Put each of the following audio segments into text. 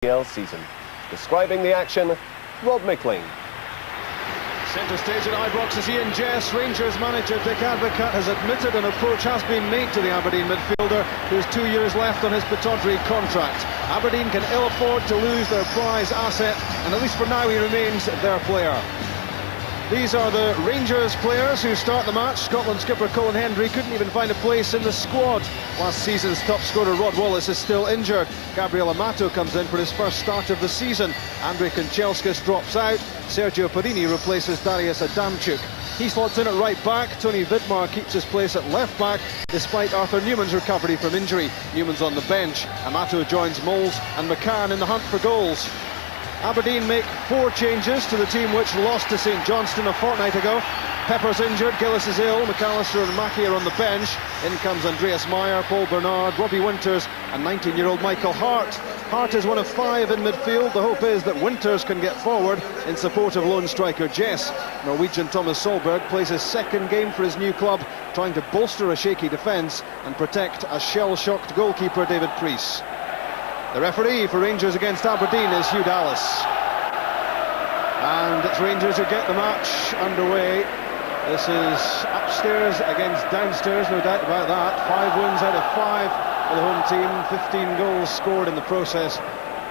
season. Describing the action, Rob McLean. Centre stage at Ibrox is Ian Jess. Rangers manager Dick Advocaat has admitted an approach has been made to the Aberdeen midfielder, who's 2 years left on his Pittodrie contract. Aberdeen can ill afford to lose their prize asset, and at least for now he remains their player. These are the Rangers players who start the match. Scotland skipper Colin Hendry couldn't even find a place in the squad. Last season's top scorer Rod Wallace is still injured. Gabriel Amato comes in for his first start of the season. Andrei Kanchelskis drops out. Sergio Perini replaces Darius Adamchuk. He slots in at right back. Tony Vidmar keeps his place at left back, despite Arthur Newman's recovery from injury. Newman's on the bench. Amato joins Moles and McCann in the hunt for goals. Aberdeen make 4 changes to the team which lost to St Johnstone a fortnight ago. Pepper's injured, Gillis is ill, McAllister and Mackie are on the bench. In comes Andreas Meyer, Paul Bernard, Robbie Winters and 19-year-old Michael Hart. Hart is one of 5 in midfield. The hope is that Winters can get forward in support of lone striker Jess. Norwegian Thomas Solberg plays his second game for his new club, trying to bolster a shaky defence and protect a shell-shocked goalkeeper David Priest. The referee for Rangers against Aberdeen is Hugh Dallas. And it's Rangers who get the match underway. This is upstairs against downstairs, no doubt about that. 5 wins out of 5 for the home team, 15 goals scored in the process.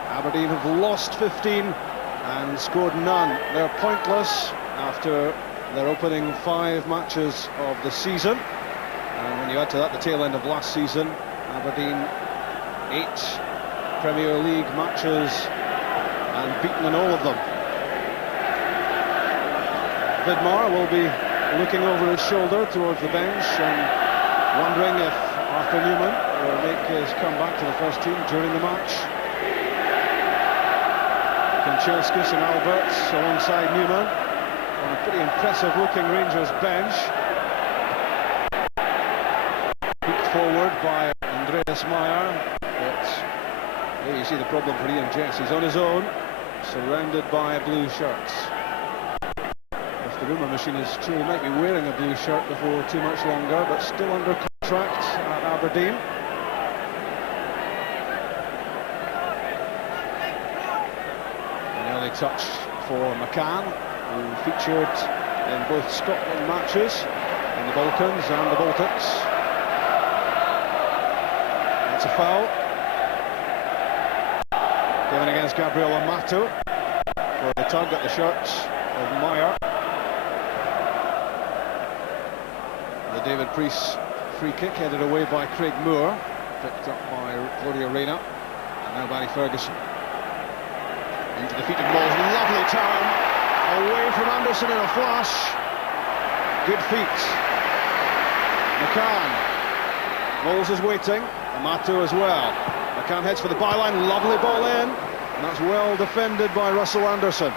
Aberdeen have lost 15 and scored none. They're pointless after their opening 5 matches of the season. And when you add to that the tail end of last season, Aberdeen 8 Premier League matches and beaten in all of them. Vidmar will be looking over his shoulder towards the bench and wondering if Arthur Newman will make his comeback to the first team during the match. Kanchelskis and Alberts alongside Newman on a pretty impressive looking Rangers bench. Peeked forward by Andreas Meyer, but there you see the problem for Ian Jess. He's on his own, surrounded by blue shirts. If the rumour machine is true, he might be wearing a blue shirt before too much longer, but still under contract at Aberdeen. An early touch for McCann, who featured in both Scotland matches, in the Balkans and the Baltics. That's a foul. Given against Gabriel Amato for the tug at the shirt of Meyer. The David Priest free kick headed away by Craig Moore, picked up by Claudio Reyna, and now Barry Ferguson into the feet of Moles. Lovely turn away from Anderson in a flash. Good feet. McCann. Moles is waiting. Amato as well. McCann heads for the byline, lovely ball in, and that's well defended by Russell Anderson.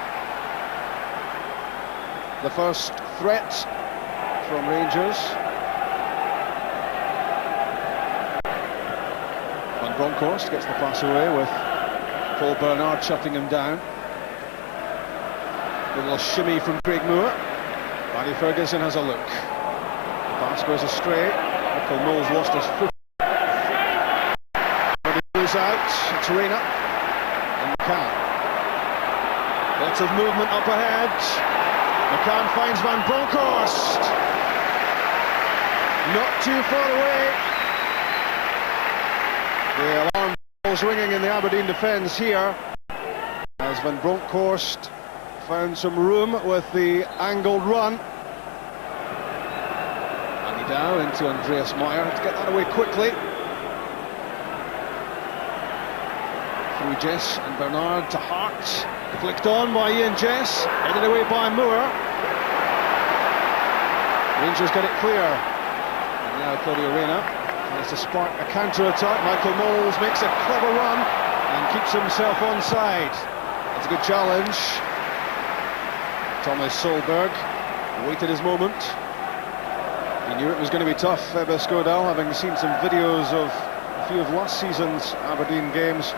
The first threat from Rangers. Van Bronckhorst gets the pass away with Paul Bernard shutting him down. A little shimmy from Craig Moore. Barry Ferguson has a look. The pass goes astray. Michael Moles lost his foot. Out, it's Reyna and McCann. Lots of movement up ahead. McCann finds Van Bronckhorst. Not too far away. The alarm bells ringing in the Aberdeen defence here as Van Bronckhorst found some room with the angled run. And down into Andreas Meyer to get that away quickly. Through Jess and Bernard to Hart, flicked on by Ian Jess, headed away by Moore. Rangers get it clear, and now Claudio Reyna tries to spark a counter-attack. Michael Moles makes a clever run and keeps himself onside. It's a good challenge. Thomas Solberg waited his moment. He knew it was going to be tough, Ebbe Skodal, having seen some videos of a few of last season's Aberdeen games.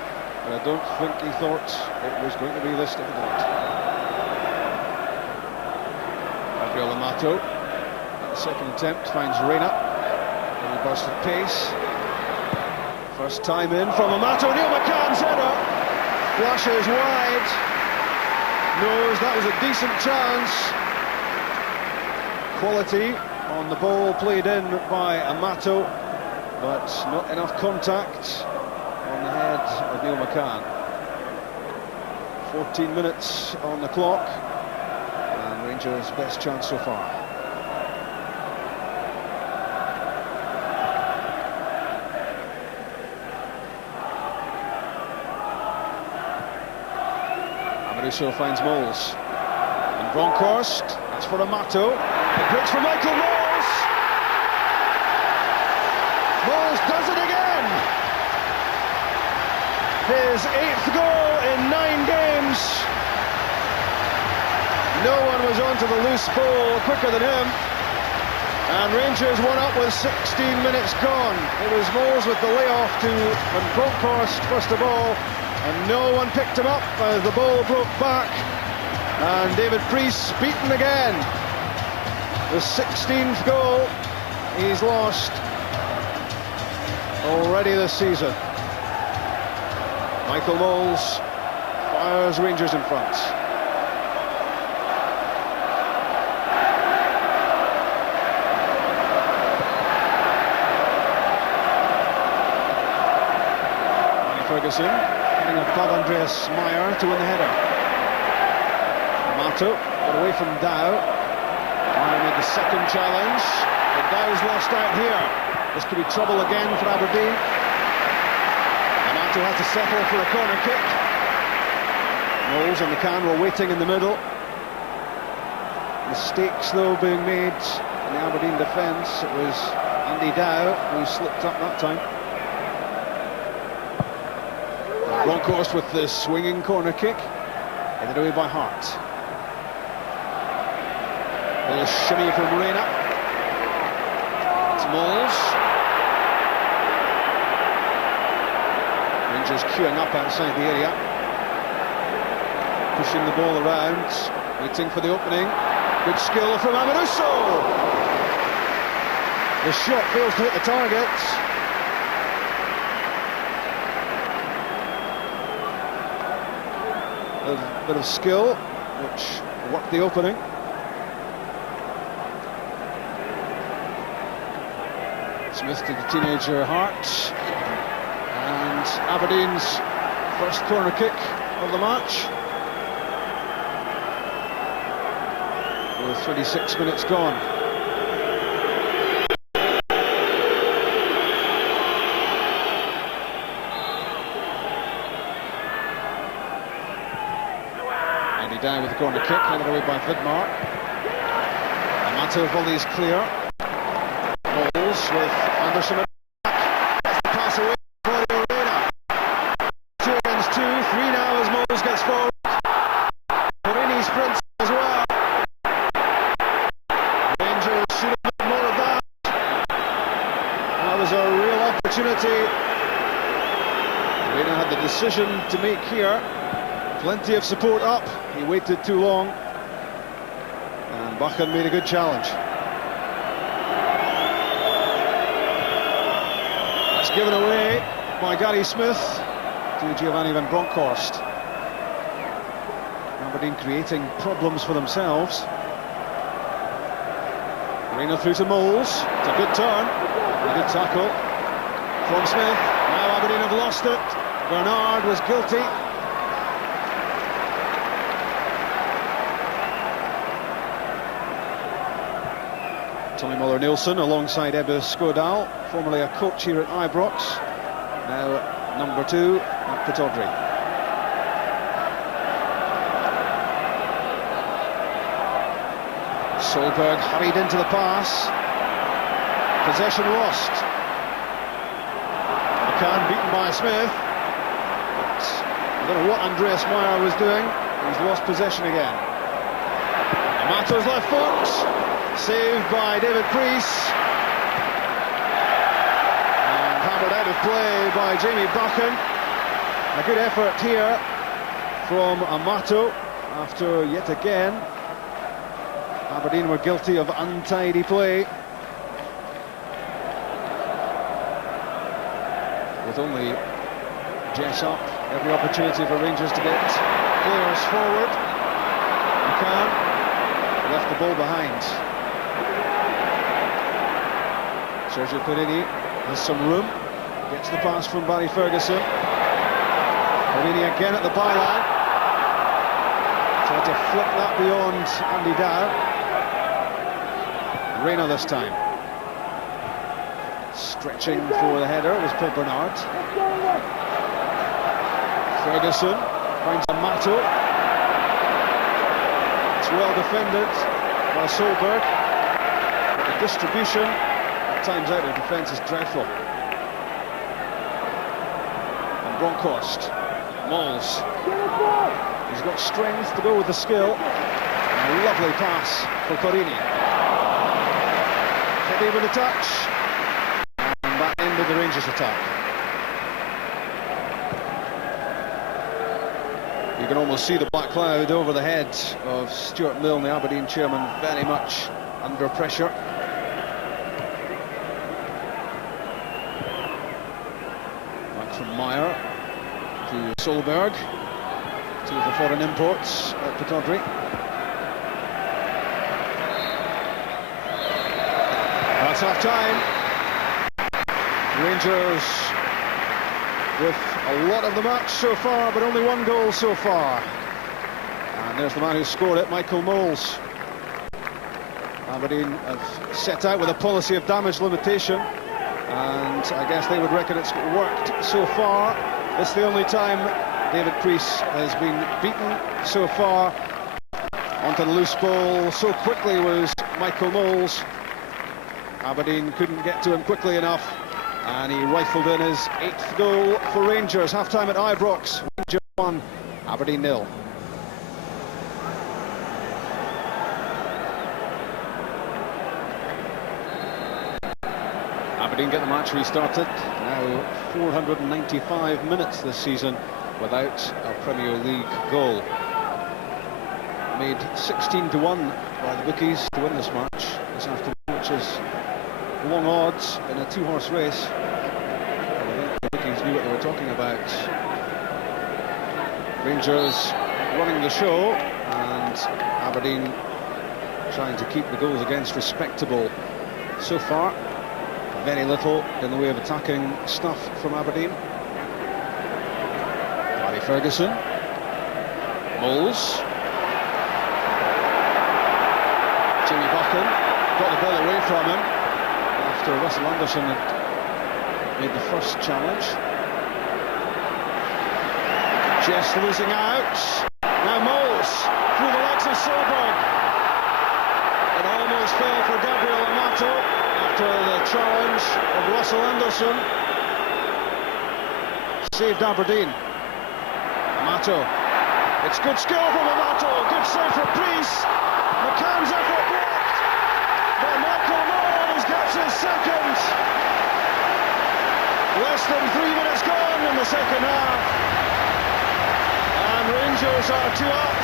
But I don't think he thought it was going to be this difficult. Gabriel Amato, at the second attempt, finds Reyna. And he bursts at pace. First time in from Amato. Neil McCann's header. Flashes wide. Knows that was a decent chance. Quality on the ball played in by Amato, but not enough contact on the head of Neil McCann. 14 minutes on the clock, and Rangers' best chance so far. Amato finds Moles. And Bronkhorst, that's for Amato. It breaks for Michael Moles. Moles does it again. His 8th goal in 9 games. No one was onto the loose ball quicker than him. And Rangers won up with 16 minutes gone. It was Moles with the layoff to Bronkhorst first of all, and no one picked him up as the ball broke back. And David Priest beaten again. The 16th goal he's lost already this season. Michael Moles fires Rangers in front. Ferguson hitting a Bob Andreas Meyer to win the header. Amato got away from Dow. Meyer made the second challenge, but Dow's lost out here. This could be trouble again for Aberdeen. Amato had to settle for a corner kick. Moles and McCann were waiting in the middle. Mistakes though being made in the Aberdeen defence. It was Andy Dow who slipped up that time. Bronkhorst with the swinging corner kick, headed away by Hart. A shimmy from Reina. It's Moles. Rangers queuing up outside the area, pushing the ball around, waiting for the opening. Good skill from Amaruso. The shot fails to hit the target. A bit of skill, which worked the opening. Smith to the teenager Hart, and Aberdeen's first corner kick of the match, with 26 minutes gone. Down with the corner kick, headed away by Vidmar. Amato volleys clear. Moles with Anderson at back. That's the pass away for the Arena. 2 against 2, 3 now as Moles gets forward. Perini sprints as well. Rangers should have made more of that. That was a real opportunity. Arena had the decision to make here. Plenty of support up, he waited too long, and Bakken made a good challenge. That's given away by Gary Smith to Giovanni van Bronckhorst. Aberdeen creating problems for themselves. Reina through to Moles, it's a good turn, a good tackle from Smith. Now Aberdeen have lost it, Bernard was guilty. Tommy Muller-Nielsen alongside Ebbe Skodal, formerly a coach here at Ibrox, now number 2 at Pittodrie. Solberg hurried into the pass. Possession lost. McCann beaten by Smith. But I don't know what Andreas Meyer was doing. He's lost possession again. Amato's left foot. Saved by David Priest. And hammered out of play by Jamie Bakken. A good effort here from Amato after yet again Aberdeen were guilty of untidy play. With only Jessup Every opportunity for Rangers to get players forward. McCann left the ball behind. Sergio Perini has some room. Gets the pass from Barry Ferguson. Perini again at the byline. Tried to flick that beyond Andy Dow. Reina this time. Stretching for the header was Paul Bernard. Ferguson finds Amato. It's well defended by Solberg. But the distribution at times out of defence is dreadful. And Bronkhorst, Mols. He's got strength to go with the skill. And a lovely pass for Corini. Heavy with a touch. And that ended the Rangers attack. You can almost see the black cloud over the head of Stuart Milne, the Aberdeen chairman, very much under pressure. Back from Meyer to Solberg, two of the foreign imports at Pittodrie. That's half-time. Rangers with a lot of the match so far, but only one goal so far. And there's the man who scored it, Michael Mols. Aberdeen have set out with a policy of damage limitation, and I guess they would reckon it's worked so far. This is the only time David Priest has been beaten so far. Onto the loose ball so quickly was Michael Mols. Aberdeen couldn't get to him quickly enough, and he rifled in his 8th goal for Rangers. Half-time at Ibrox. Rangers 1, Aberdeen 0. Aberdeen get the match restarted. Now 495 minutes this season without a Premier League goal. Made 16-1 by the bookies to win this match this afternoon, which is long odds in a two-horse race. I think the bookies knew what they were talking about. Rangers running the show, and Aberdeen trying to keep the goals against respectable so far. Very little in the way of attacking stuff from Aberdeen. Barry Ferguson. Mols. Jimmy Buchan got the ball away from him after Russell Anderson had made the first challenge. Just losing out. Now Mols through the legs of Solberg. It almost fell for Gabriel Amato after the challenge of Russell Anderson. Saved Aberdeen. Amato. It's good skill from Amato. Good save for Priest. McCann's effort blocked. But Michael Mols gets his second. Less than 3 minutes gone in the second half. And Rangers are 2 up.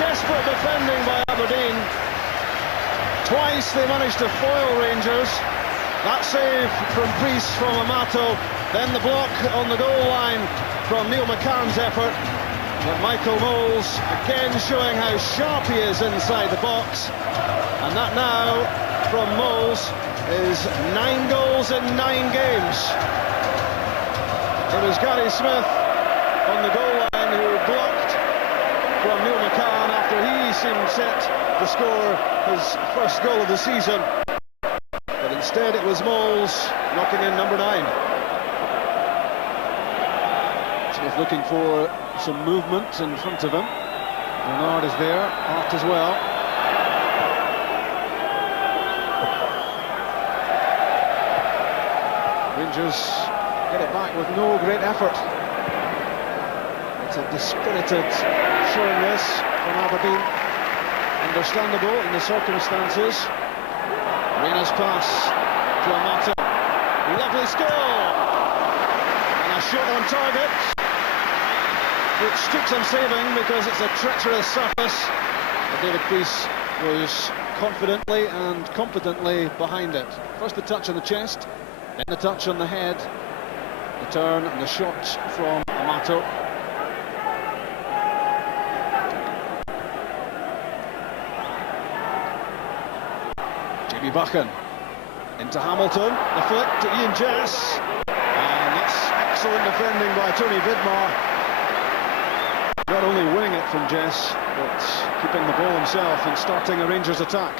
Desperate defending by Aberdeen. Twice they managed to foil Rangers. That save from Priest from Amato. Then the block on the goal line from Neil McCann's effort. But Michael Mols again showing how sharp he is inside the box. And that now from Mols is 9 goals in 9 games. It was Gary Smith on the goal line who blocked from Neil McCann after he seemed set to score his first goal of the season. But instead it was Mols knocking in number 9. Smith looking for some movement in front of him. Bernard is there, Hart as well. Rangers get it back with no great effort. It's a dispirited showing this from Aberdeen. Understandable in the circumstances. Reina's pass to Amato. Lovely skill. And a shot on target, which Stooks I'm saving because it's a treacherous surface. But David Priest was confidently and competently behind it. First the touch on the chest, then the touch on the head, the turn and the shot from Amato. Jamie Buchan into Hamilton, the flick to Ian Jess, and that's excellent defending by Tony Vidmar. Not only winning it from Jess, but keeping the ball himself and starting a Rangers attack.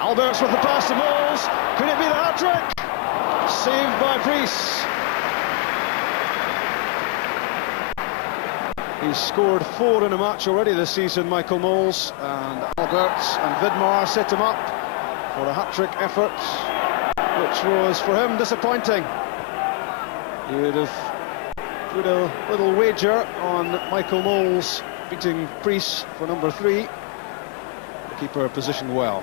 Alberts with the pass to Moles. Could it be the hat-trick? Saved by Priest. He's scored 4 in a match already this season, Michael Moles, and Alberts and Vidmar set him up for a hat-trick effort, which was for him disappointing. He would have put a little wager on Michael Moles beating Priest for number 3. The keeper positioned well.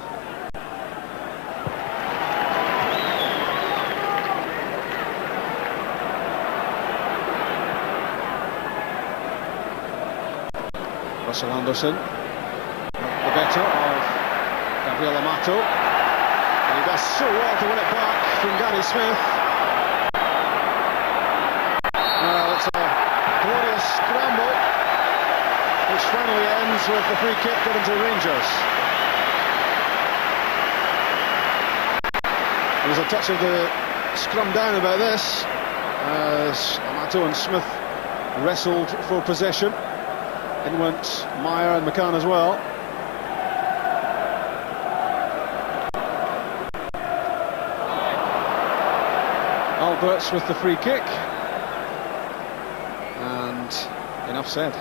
Russell Anderson, the better of Gabriel Amato, and he does so well to win it back from Gary Smith. Well, it's a glorious scramble, which finally ends with the free kick given to Rangers. There was a touch of the scrum down about this, as Amato and Smith wrestled for possession. In went Meyer and McCann as well. Alberts with the free kick. And enough said.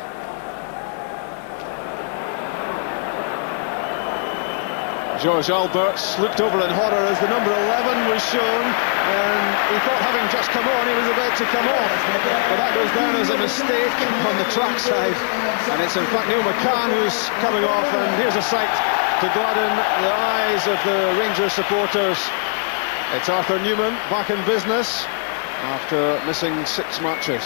George Alberts looked over in horror as the number 11 was shown, and he thought, having just come on, he was about to come off, but that goes down as a mistake on the track side, and it's in fact Neil McCann who's coming off, and here's a sight to gladden the eyes of the Rangers supporters. It's Arthur Newman back in business after missing 6 matches.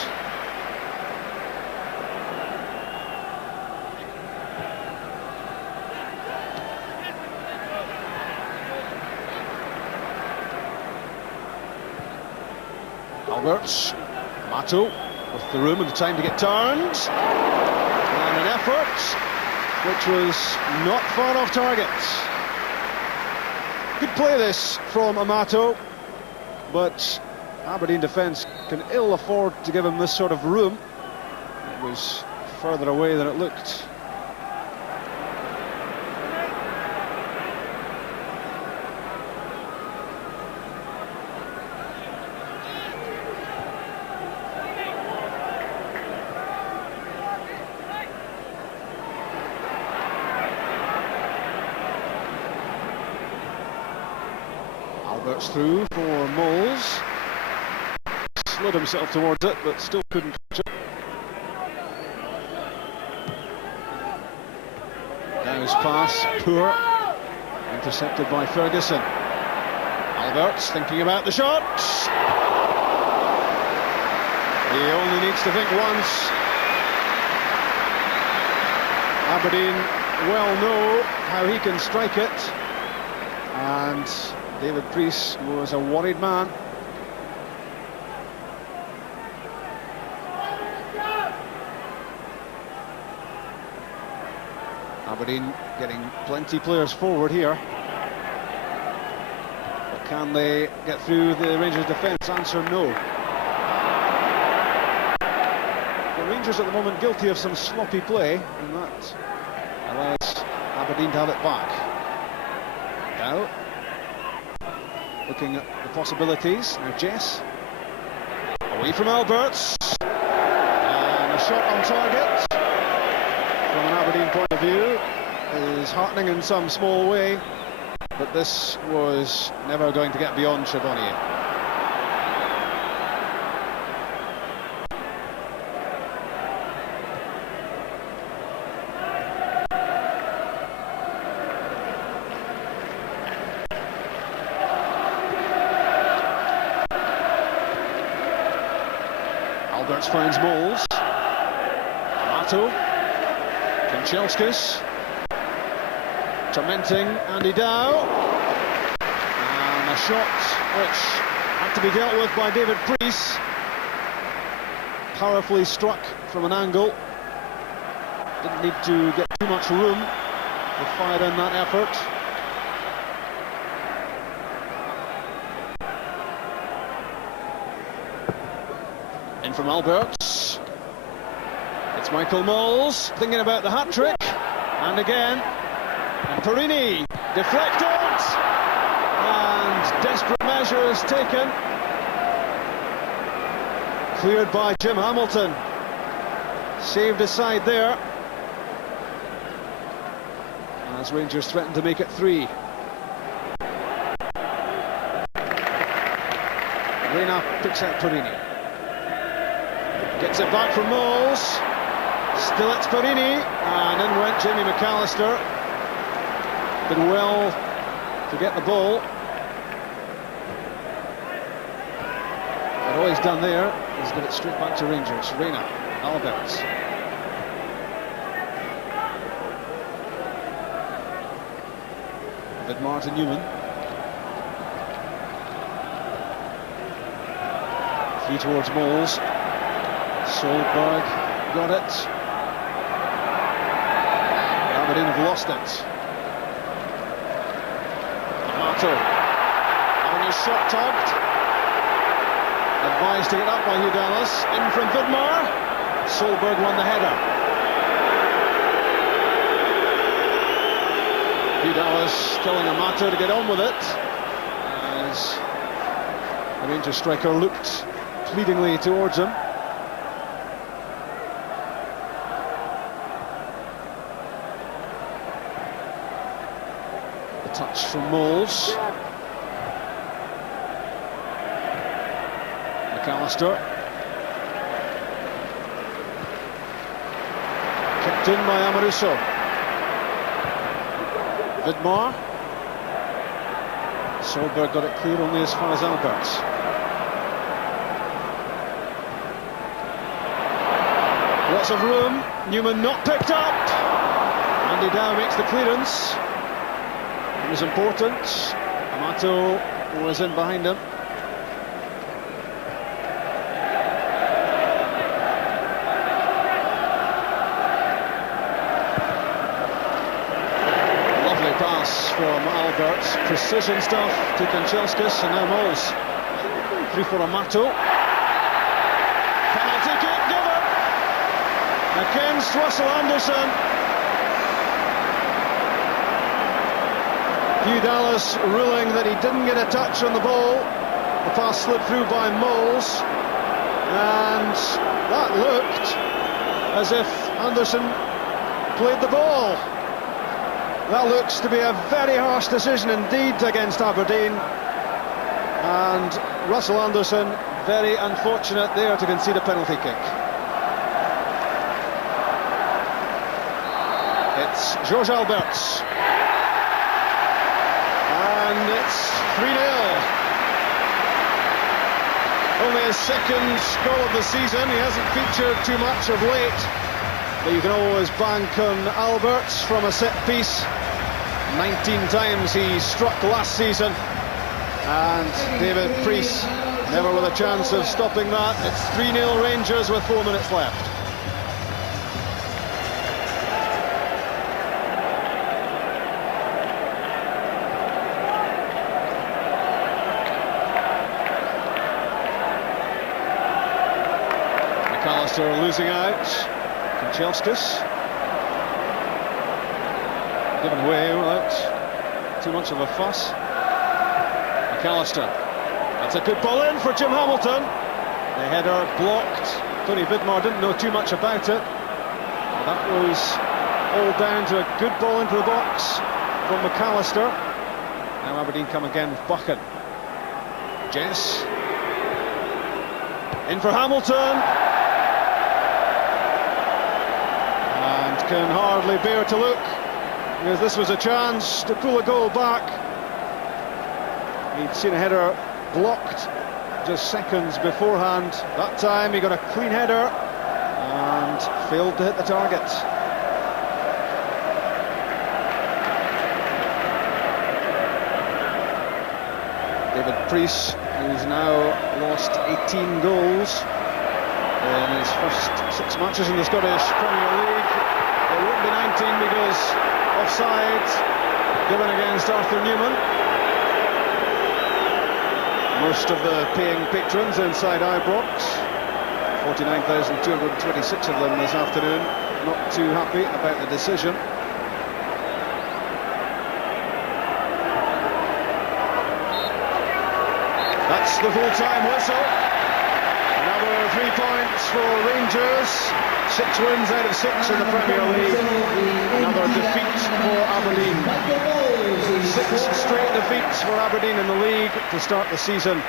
Alberts, Amato with the room and the time to get turned, and an effort which was not far off target. Good play this from Amato, but Aberdeen defence can ill afford to give him this sort of room. It was further away than it looked. Alberts through for Moles. Slid himself towards it, but still couldn't catch it. Dow's pass, poor. Intercepted by Ferguson. Alberts thinking about the shot. He only needs to think once. Aberdeen well know how he can strike it. And David Priest was a worried man. Aberdeen getting plenty players forward here. But can they get through the Rangers defence? Answer no. The Rangers at the moment guilty of some sloppy play, and that allows Aberdeen to have it back. Now looking at the possibilities. Now Jess away from Alberts, and a shot on target from an Aberdeen point of view is heartening in some small way, but this was never going to get beyond Charbonnier. Alberts finds Moles. Amato. Kanchelskis. Tormenting Andy Dow. And a shot which had to be dealt with by David Priest. powerfully struck from an angle. Didn't need to get too much room to fire in that effort. In from Alberts. It's Michael Moles thinking about the hat-trick. And again, and Perini deflected. And desperate measures taken. Cleared by Jim Hamilton. Saved aside there. As Rangers threaten to make it 3. Reina picks out Perini. Gets it back from Moles. Still it's Perini. And in went Jamie McAllister. Did well to get the ball. But all he's done there is get it straight back to Rangers. Reina, Alberts. Vidmar to Newman. Three towards Moles. Solberg got it. Aberdeen have lost it. Amato having his shot tugged. Advised to get up by Hugh Dallas. In from Vidmar. Solberg won the header. Hugh Dallas telling Amato to get on with it, as the Rangers striker looked pleadingly towards him. A touch from Moles. McAllister. Kicked in by Amoruso. Vidmar. Solberg got it clear only as far as Alberts. Lots of room. Newman not picked up. Andy Dow makes the clearance. It was important. Amato was in behind him. From Alberts, precision stuff to Kanchelskis, and now Moles. Through for Amato. Penalty kick given against Russell Anderson. Hugh Dallas ruling that he didn't get a touch on the ball. The pass slid through by Moles, and that looked as if Anderson played the ball. That looks to be a very harsh decision indeed against Aberdeen. And Russell Anderson, very unfortunate there to concede a penalty kick. It's George Alberts. And it's 3-0. Only his second goal of the season. He hasn't featured too much of late. But you can always bank on Alberts from a set piece. 19 times he struck last season, and David Priest never with a chance of stopping that. It's 3-0 Rangers with 4 minutes left. McAllister losing out. Kanchelskis given away without too much of a fuss. McAllister. That's a good ball in for Jim Hamilton. The header blocked. Tony Vidmar didn't know too much about it. That was all down to a good ball into the box from McAllister. Now Aberdeen come again with Buchan. Jess. In for Hamilton. And can hardly bear to look, because this was a chance to pull a goal back. He'd seen a header blocked just seconds beforehand. That time he got a clean header and failed to hit the target. David Priest, who's now lost 18 goals in his first 6 matches in the Scottish Premier League. There won't be 19 because offside given against Arthur Newman. Most of the paying patrons inside Ibrox, 49,226 of them this afternoon, not too happy about the decision. That's the full-time whistle. Another 3 points for Rangers. 6 wins out of 6 in the Premier League. Another defeat for Aberdeen. 6 straight defeats for Aberdeen in the league to start the season.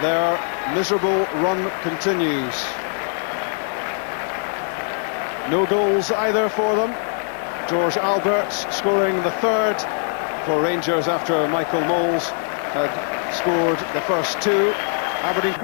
Their miserable run continues. No goals either for them. George Alberts scoring the 3rd for Rangers after Michael Moles had scored the first 2. Aberdeen.